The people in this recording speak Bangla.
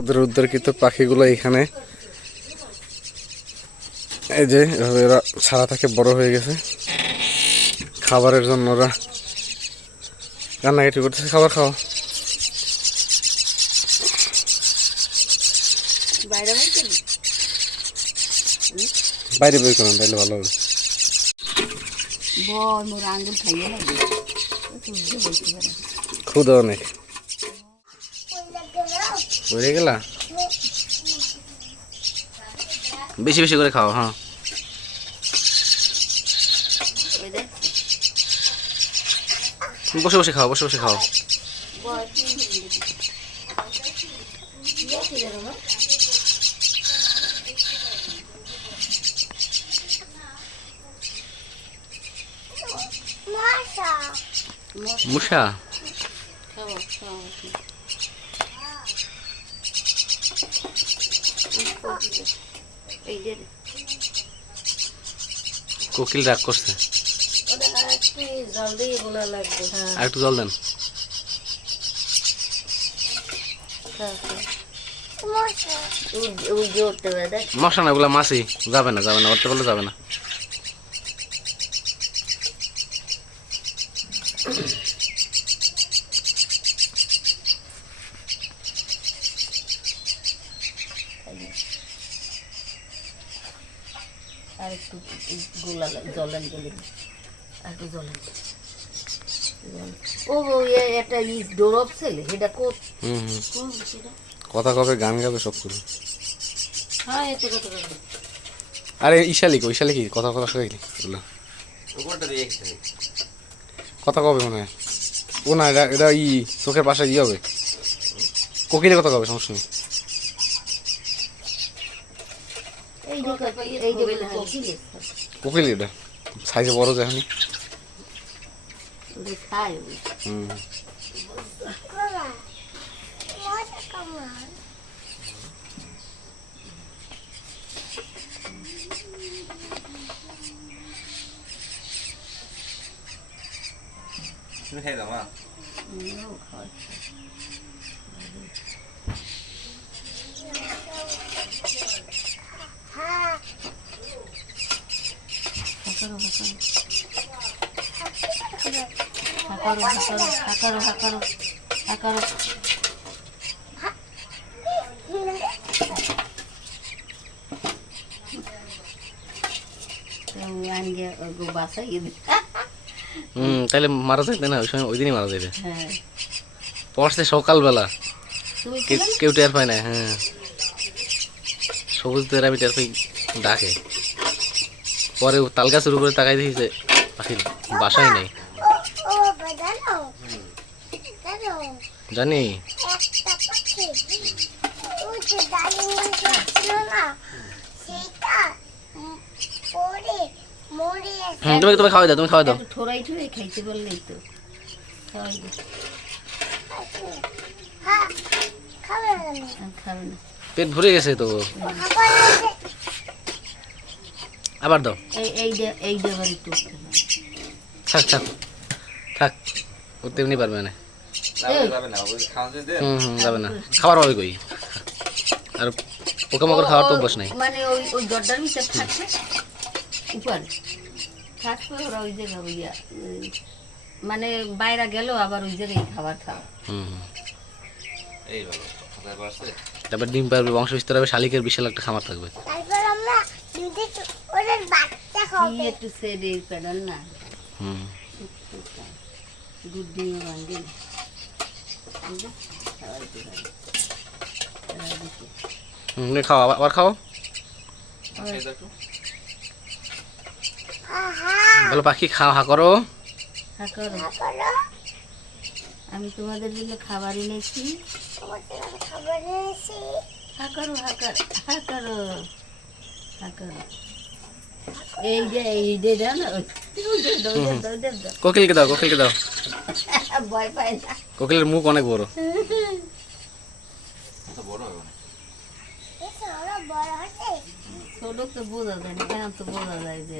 ওদের উদ্ধারকৃত পাখিগুলো এখানে। এই যে এভাবে ওরা ছাড়া থাকে বড় হয়ে গেছে। খাবারের জন্য ওরা কান্নাকাটি করতেছে। খাবার খাওয়া বাইরে বের করুন তাহলে ভালো হবে। ক্ষুদা অনেক বেড়ে গেলা? বেশি বেশি করে খাও হ্যাঁ। বসে বসে খাও বসে বসে খাও। বয় মুসা খাওয়া খাওয়া এই যে কোকিল রাগ করছে। একটু জল দেন। মশা না ওগুলা মাছই যাবে না যাবে না উঠতে পারলে যাবে না। আর একটু গোলা। আর একটু। ও একটা ডোরপ ছেলে এটা কথা কবে গান গাবে সব করে হ্যাঁ এতে কত আরে ঈশালি কো ঈশালি কি? কথা কথা এগুলো কথা কবে মনে হয়? ও না এটা এটা ই চোখের পাশে ই হবে। কোকিলের কথা কবে? সমস্যা নেই এই যে এই যে বলে কোকিলে এটা সাইজে বড় ওদের হুম। তুমি খাই দাও মা। হাঁকারো, তাহলে মারা না ওই সময় ওই দিনই মারা সকালবেলা? কেউ টের পায় না হ্যাঁ সবুজ আমি টের পাই ডাকে পরে ও তাল গাছের উপরে তাকাই দিয়েছে পাখির বাসাই নেই। জানো। যে তুমি তুমি খাওয়াই দাও তুমি খাওয়াই দাও। একটু ঠোরাই ঠোরাই খাইতে পারলেই তো। খাওয়াই দে। হ্যাঁ পেট ভরে গেছে তো। আবার দাও। এই এই যে এই দেবার একটু। থাক থাক থাক ও তেমনি পারবে না। যাবে যাবে না ওই খাওয়া যদি দেন হুম হুম যাবে না। খাবার হবে কই? আর পোকামাকড় খাওয়ার তো অভ্যাস নাই। মানে ওই ওই দরজার ভিতর থাকছে। উপরে। থাকবে ওরা ওই জায়গায় ইয়া, মানে বাইরে গেল আবার ওই জায়গায় খাবার খাওয়া। হুম। এই ভালো তারপর ডিম পারবে বংশ বিস্তার হবে শালিকের বিশাল একটা খামার থাকবে। তারপর আমরা ওদের বাচ্চা কি একটু না। হুম। দুধ না। খাও আবার খাও। বলো পাখি খাও হা করো। করো। করো। আমি তোমাদের জন্য খাবার এনেছি। খাবার এনেছি। হা করো হা কর হা করো। হা করো। এই যে এই যে দাও না। কোকিলকে দাও কোকিলকে দাও। ভয় পায় না। কোকিলের মুখ অনেক বড়। তো বড় ছোট তো বোঝা যায় না কেন তো বোঝা যায় যে